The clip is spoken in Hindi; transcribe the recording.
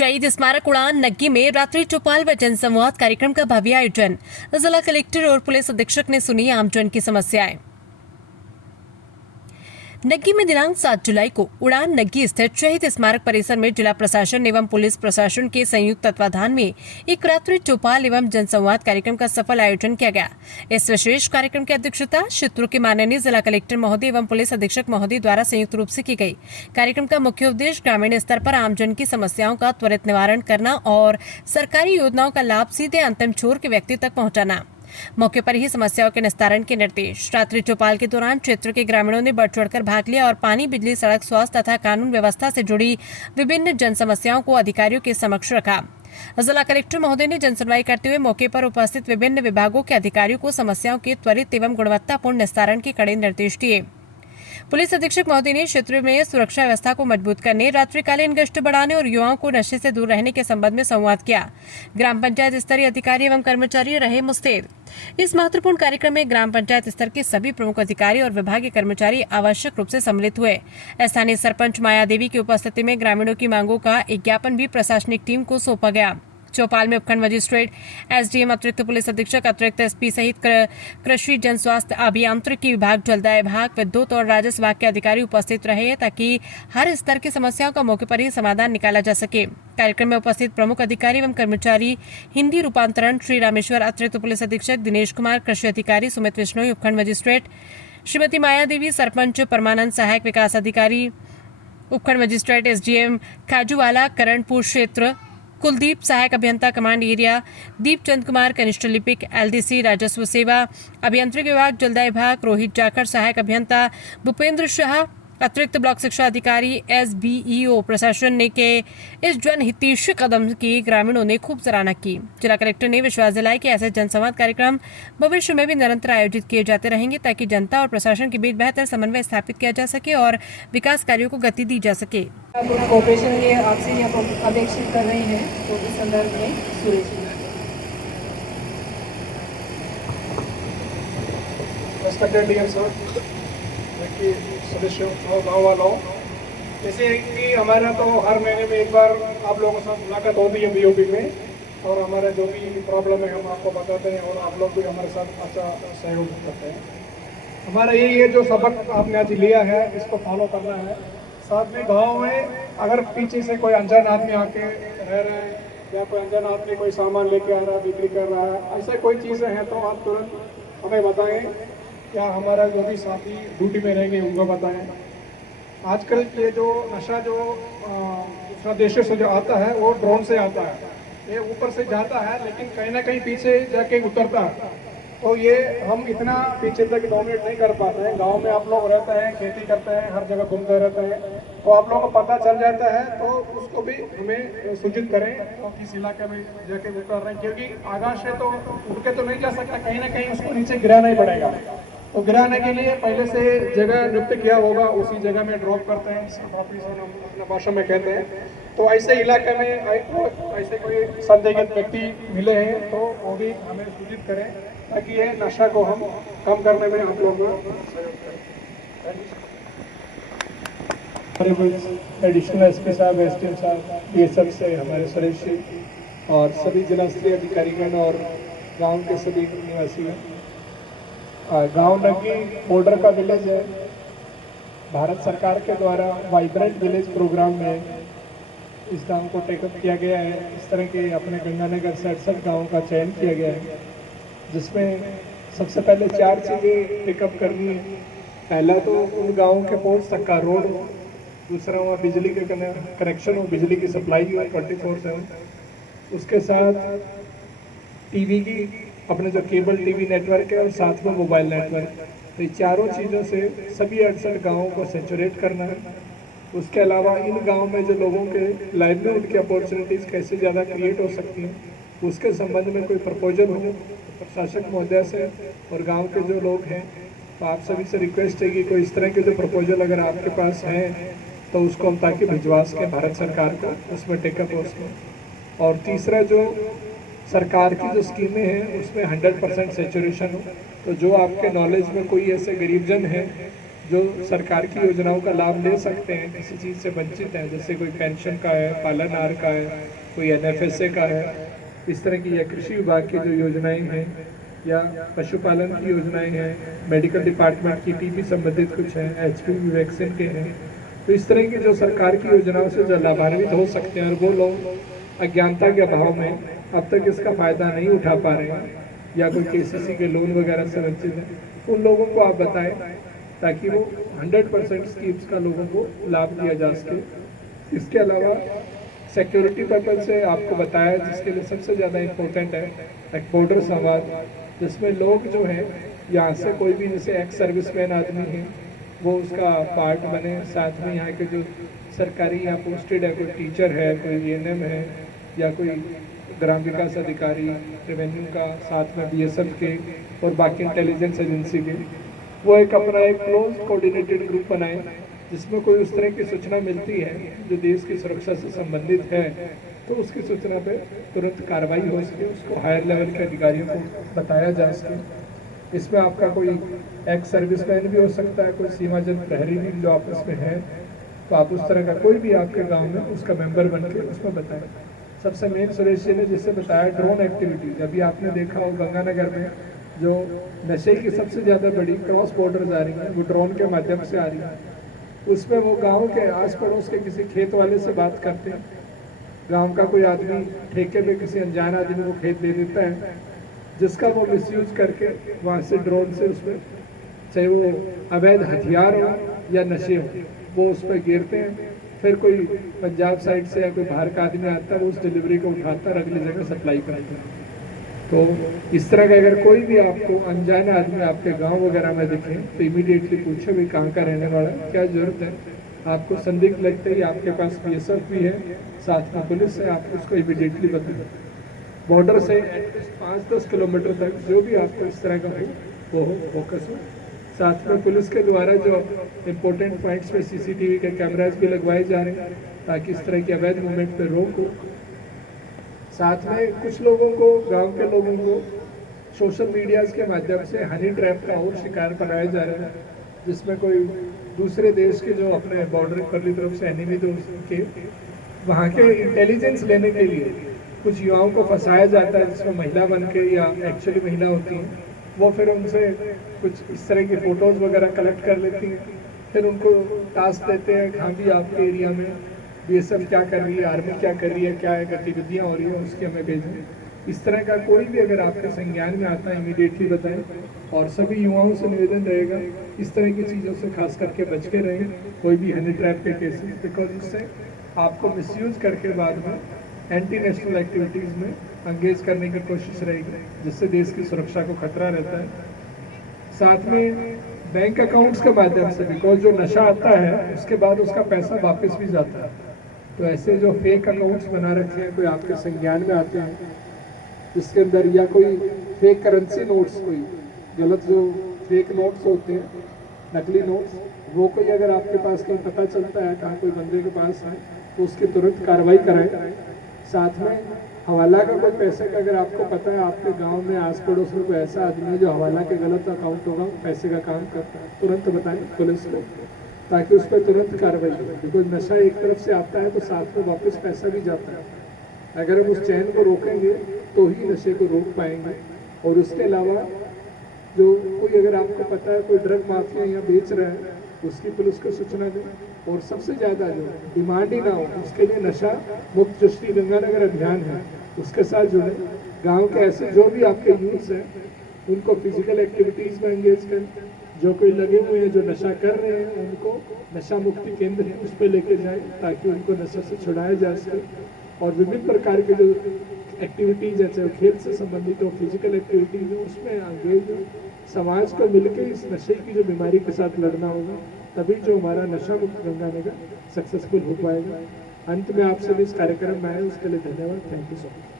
शहीद स्मारक उड़ान नग्गी में रात्रि चौपाल व जनसंवाद कार्यक्रम का भव्य आयोजन। जिला कलेक्टर और पुलिस अधीक्षक ने सुनी आमजन की समस्याएं। नग्गी में दिनांक 7 जुलाई को उड़ान नग्गी स्थित शहीद स्मारक परिसर में जिला प्रशासन एवं पुलिस प्रशासन के संयुक्त तत्वाधान में एक रात्रि चौपाल एवं जनसंवाद कार्यक्रम का सफल आयोजन किया गया। इस विशेष कार्यक्रम की अध्यक्षता चित्तूर के माननीय जिला कलेक्टर महोदय एवं पुलिस अधीक्षक महोदय द्वारा संयुक्त रूप से की गई। कार्यक्रम का मुख्य उद्देश्य ग्रामीण स्तर पर आमजन की समस्याओं का त्वरित निवारण करना और सरकारी योजनाओं का लाभ सीधे अंतिम छोर के व्यक्ति तक पहुँचाना। मौके पर ही समस्याओं के निस्तारण के निर्देश। रात्रि चौपाल के दौरान क्षेत्र के ग्रामीणों ने बढ़ चढ़कर भाग लिया और पानी, बिजली, सड़क, स्वास्थ्य तथा कानून व्यवस्था से जुड़ी विभिन्न जन समस्याओं को अधिकारियों के समक्ष रखा। जिला कलेक्टर महोदय ने जनसुनवाई करते हुए मौके पर उपस्थित विभिन्न विभागों के अधिकारियों को समस्याओं के त्वरित एवं गुणवत्तापूर्ण निस्तारण के कड़े निर्देश दिए। पुलिस अधीक्षक महोदय ने क्षेत्र में सुरक्षा व्यवस्था को मजबूत करने, रात्रिकालीन गश्त बढ़ाने और युवाओं को नशे से दूर रहने के संबंध में संवाद किया। ग्राम पंचायत स्तरीय अधिकारी एवं कर्मचारी रहे मुस्तैद। इस महत्वपूर्ण कार्यक्रम में ग्राम पंचायत स्तर के सभी प्रमुख अधिकारी और विभागीय कर्मचारी आवश्यक रूप से सम्मिलित हुए। स्थानीय सरपंच माया देवी की उपस्थिति में ग्रामीणों की मांगों का एक ज्ञापन भी प्रशासनिक टीम को सौंपा गया। चौपाल में उपखंड मजिस्ट्रेट, एसडीएम, अतिरिक्त पुलिस अधीक्षक, अतिरिक्त एसपी सहित कृषि, जन स्वास्थ्य, अभियांत्रिकी विभाग, जलदाय विभाग, विद्युत और राजस्व विभाग के अधिकारी उपस्थित रहे ताकि हर स्तर की समस्याओं का मौके पर ही समाधान निकाला जा सके। कार्यक्रम में उपस्थित प्रमुख अधिकारी एवं कर्मचारी हिंदी रूपांतरण श्री रामेश्वर, अतिरिक्त पुलिस अधीक्षक दिनेश कुमार, कृषि अधिकारी सुमित विश्नोई, उपखंड मजिस्ट्रेट श्रीमती माया देवी, सरपंच परमानंद, सहायक विकास अधिकारी, उपखंड मजिस्ट्रेट एसडीएम खाजूवाला, करणपुर क्षेत्र कुलदीप, सहायक अभियंता कमांड एरिया दीप चंद कुमार, कनिष्ठ लिपिक एलडीसी राजस्व सेवा, अभियांत्रिक विभाग, जलदाय विभाग रोहित जाखड़, सहायक अभियंता भूपेंद्र शाह, अतिरिक्त ब्लॉक शिक्षा अधिकारी एसबीईओ प्रशासन ने के इस जनहितैषी कदम की ग्रामीणों ने खूब सराहना की। जिला कलेक्टर ने विश्वास दिलाया कि ऐसे जनसंवाद कार्यक्रम भविष्य में भी निरंतर आयोजित किए जाते रहेंगे ताकि जनता और प्रशासन के बीच बेहतर समन्वय स्थापित किया जा सके और विकास कार्यों को गति दी जा सके। कोऑपरेशन ये आपसे अपेक्षित कर रहे हैं, तो इस संदर्भ में सुरेश सदस्यों और गाँव वालों, जैसे कि हमारा तो हर महीने में एक बार आप लोगों के साथ मुलाकात होती है बीओपी में, और हमारा जो भी प्रॉब्लम है हम आपको बताते हैं और आप लोग भी हमारे साथ अच्छा सहयोग करते हैं। हमारा यही है, जो सबक आपने आज लिया है इसको फॉलो करना है। साथ में गाँव में अगर पीछे से कोई अनजान आदमी आके रह रहा है या कोई अनजान आदमी कोई सामान लेके आ रहा है, बिक्री कर रहा है, ऐसा कोई चीज़ें हैं तो आप तुरंत हमें बताएं या हमारा जो भी साथी ड्यूटी में रहेंगे उनको बताएं। आजकल ये जो नशा जो दूसरा देशों से जो आता है वो ड्रोन से आता है, ये ऊपर से जाता है लेकिन कहीं ना कहीं पीछे जाके उतरता है, तो ये हम इतना पीछे तक डोमिनेट नहीं कर पाते हैं। गांव में आप लोग रहते हैं, खेती करते हैं, हर जगह घूमते रहते हैं, तो आप लोगों को पता चल जाता है, तो उसको भी हमें सूचित करें तो किस इलाके में जाके उतर रहे हैं, क्योंकि आकाश से तो उड़ के तो नहीं जा सकता, कहीं ना कहीं उसको नीचे गिराना ही पड़ेगा। तो गिराने के लिए पहले से जगह नियुक्त किया होगा, उसी जगह में ड्रॉप करते हैं, अपना भाषा में कहते हैं। तो ऐसे इलाके में ऐसे कोई संदिग्ध व्यक्ति मिले हैं तो वो भी हमें सूचित करें ताकि ये नशा को हम कम करने में आप लोग सहयोग करें। एडिशनल एसपी साहब, एसडीएम साहब, ये सब से हमारे सुरेश जी और सभी जिला स्तरीय अधिकारीगण और गाँव के सभी निवासी। गांव नग्गी बॉर्डर का विलेज है। भारत सरकार के द्वारा वाइब्रेंट विलेज प्रोग्राम में इस गांव को टेकअप किया गया है। इस तरह के अपने गंगानगर 67 गाँव का चयन किया गया है, जिसमें सबसे पहले 4 चीज़ें पिकअप करनी है। पहला तो उन गाँव के पहुँच तक का रोड, दूसरा वहाँ बिजली के कनेक्शन हो, बिजली की सप्लाई हो 24/7, उसके साथ टीवी की अपने जो केबल टीवी नेटवर्क है और साथ में मोबाइल नेटवर्क, तो ये चारों चीज़ों से सभी 68 गाँवों को सेचुरेट करना है। उसके अलावा इन गाँव में जो लोगों के लाइवलीहुड की अपॉर्चुनिटीज़ कैसे ज़्यादा क्रिएट हो सकती हैं, उसके संबंध में कोई प्रपोजल हो प्रशासक महोदय से और गांव के जो लोग हैं, तो आप सभी से रिक्वेस्ट है कि कोई इस तरह के जो प्रपोजल अगर आपके पास हैं तो उसको हम ताकि भिजवा सकें भारत सरकार को, उसमें टेकअप हो सकें। और तीसरा, जो सरकार की जो स्कीमें हैं उसमें 100% सेचुरेशन हो। तो जो आपके नॉलेज में कोई ऐसे गरीब जन हैं जो सरकार की योजनाओं का लाभ ले सकते हैं, किसी चीज़ से वंचित हैं, जैसे कोई पेंशन का है, पालनहार का है, कोई NFSA का है, इस तरह की, या कृषि विभाग की जो योजनाएं हैं, या पशुपालन की योजनाएं हैं, मेडिकल डिपार्टमेंट की टीबी संबंधित कुछ हैं, HPV वैक्सीन के हैं, तो इस तरह की जो सरकार की योजनाओं से जो लाभान्वित हो सकते हैं और वो लोग अज्ञानता के अभाव में अब तक इसका फ़ायदा नहीं उठा पा रहे हैं, या कोई KCC के लोन वगैरह से वंचित हैं, उन लोगों को आप बताएं ताकि वो 100% स्कीम्स का लोगों को लाभ दिया जा सके। इसके अलावा सिक्योरिटी पर्पज से आपको बताया, जिसके लिए सबसे ज़्यादा इम्पोर्टेंट है एक बॉर्डर संवाद, जिसमें लोग जो हैं यहाँ से कोई भी जैसे एक्स सर्विसमैन आदमी है वो उसका पार्ट बने, साथ में यहाँ के जो सरकारी यहाँ पोस्टेड है, कोई टीचर है, कोई ANM है, या कोई ग्राम विकास अधिकारी, रेवेन्यू का, साथ में BSF के और बाकी इंटेलिजेंस एजेंसी के, वो एक अपना एक क्लोज कोऑर्डिनेटेड ग्रुप बनाए, जिसमें कोई उस तरह की सूचना मिलती है जो देश की सुरक्षा से संबंधित है, तो उसकी सूचना पे तुरंत कार्रवाई हो सके, उसको हायर लेवल के अधिकारियों को बताया जा सके। इसमें आपका कोई एक्स सर्विसमैन भी हो सकता है, कोई सीमाजन प्रहरी भी जो आपस में है, तो आप उस तरह का कोई भी आपके गांव में उसका मेंबर बन के उसमें बताएं। सबसे मेन सुरेश जी ने जिससे बताया ड्रोन एक्टिविटीज़, अभी आपने देखा हो गंगानगर में जो नशे की सबसे ज़्यादा बड़ी क्रॉस बॉर्डर आ रही है, वो ड्रोन के माध्यम से आ रही है। उसमें वो गांव के आस पड़ोस के किसी खेत वाले से बात करते हैं, गांव का कोई आदमी ठेके पे किसी अनजान आदमी को खेत दे देता है, जिसका वो मिसयूज करके वहाँ से ड्रोन से उसमें, चाहे वो अवैध हथियार हो या नशे हो, वो उस पर गिरते हैं। फिर कोई पंजाब साइड से या कोई बाहर का आदमी आता है, वो उस डिलीवरी को उठाता है, अगली जगह सप्लाई करता है। तो इस तरह का अगर कोई भी आपको अनजान आदमी आपके गांव वगैरह में दिखे तो इमीडिएटली पूछे भाई कहाँ का रहने वाला है, क्या ज़रूरत है। आपको संदिग्ध लगते ही आपके पास BSF भी है, साथ में पुलिस है, आप उसको इमीडिएटली बताएं। बॉर्डर से एटलीस्ट 5-10 किलोमीटर तक जो भी आपको इस तरह का हो वो हो, फोकस हो। साथ में पुलिस के द्वारा जो इम्पोर्टेंट पॉइंट्स पे CCTV के कैमराज भी लगवाए जा रहे हैं, ताकि इस तरह की अवैध मूवमेंट पर रोक हो। साथ में कुछ लोगों को, गांव के लोगों को सोशल मीडियाज़ के माध्यम से हनी ट्रैप का और शिकार बनाया जा रहा है, जिसमें कोई दूसरे देश के जो अपने बॉर्डर परली तरफ से एनिमी दोस्त के वहाँ के इंटेलिजेंस लेने के लिए कुछ युवाओं को फंसाया जाता है, जिसमें महिला बन के या एक्चुअली महिला होती हैं, वो फिर उनसे कुछ इस तरह की फ़ोटोज़ वगैरह कलेक्ट कर लेती हैं, फिर उनको टास्क देते हैं, हाँ भी आपके एरिया में BSF क्या कर रही है, आर्मी क्या कर रही है, क्या गतिविधियाँ हो रही है, उसकी हमें भेजें। इस तरह का कोई भी अगर आपके संज्ञान में आता है इमीडिएटली बताएं। और सभी युवाओं से निवेदन रहेगा इस तरह की चीज़ों से खास करके बच के रहें, कोई भी हनी ट्रैप के केसेस, बिकॉज उससे आपको मिसयूज करके बाद में एंटी नेशनल एक्टिविटीज़ में एंगेज करने की कोशिश रहेगी, जिससे देश की सुरक्षा को खतरा रहता है। साथ में बैंक अकाउंट्स के माध्यम से, बिकॉज जो नशा आता है उसके बाद उसका पैसा वापस भी जाता है, तो ऐसे जो फेक अकाउंट्स बना रखे हैं, कोई आपके संज्ञान में आते हैं जिसके अंदर, या कोई फेक करेंसी नोट्स, कोई गलत जो फेक नोट्स होते हैं, नकली नोट्स, वो कोई अगर आपके पास कहीं पता चलता है कहाँ कोई बंदे के पास है, तो उसकी तुरंत कार्रवाई कराएं। साथ में हवाला का कोई पैसे का अगर आपको पता है आपके गांव में आस पड़ोस में कोई ऐसा आदमी है जो हवाला के गलत अकाउंट होगा पैसे का काम करता है, तुरंत बताएं पुलिस को, ताकि उस पर तुरंत कार्रवाई हो। बिकॉज नशा एक तरफ से आता है तो साथ में वापस पैसा भी जाता है। अगर हम उस चैन को रोकेंगे तो ही नशे को रोक पाएंगे। और उसके अलावा जो कोई अगर आपको पता है कोई ड्रग माफिया यहाँ बेच रहा है, उसकी पुलिस को सूचना दें। और सबसे ज़्यादा जो डिमांड ही ना हो, उसके लिए नशा मुक्त जो श्री गंगानगर अभियान है उसके साथ जुड़े। गांव के ऐसे जो भी आपके यूथ्स हैं उनको फिजिकल एक्टिविटीज़ में एंगेज करें। जो कोई लगे हुए हैं जो नशा कर रहे हैं उनको नशा मुक्ति केंद्र है उस पर लेके जाएं, ताकि उनको नशे से छुड़ाया जा सके। और विभिन्न प्रकार के जो एक्टिविटीज़ है, चाहे खेल से संबंधित हो, फिजिकल एक्टिविटीज़ हो, उसमें एंगेज हो। समाज को मिलकर इस नशे की जो बीमारी के साथ लड़ना होगा, तभी जो हमारा नशा मुक्त गंगानगर सक्सेसफुल हो पाएगा। अंत में आप सभी इस कार्यक्रम में आए उसके लिए धन्यवाद। Thank you so much.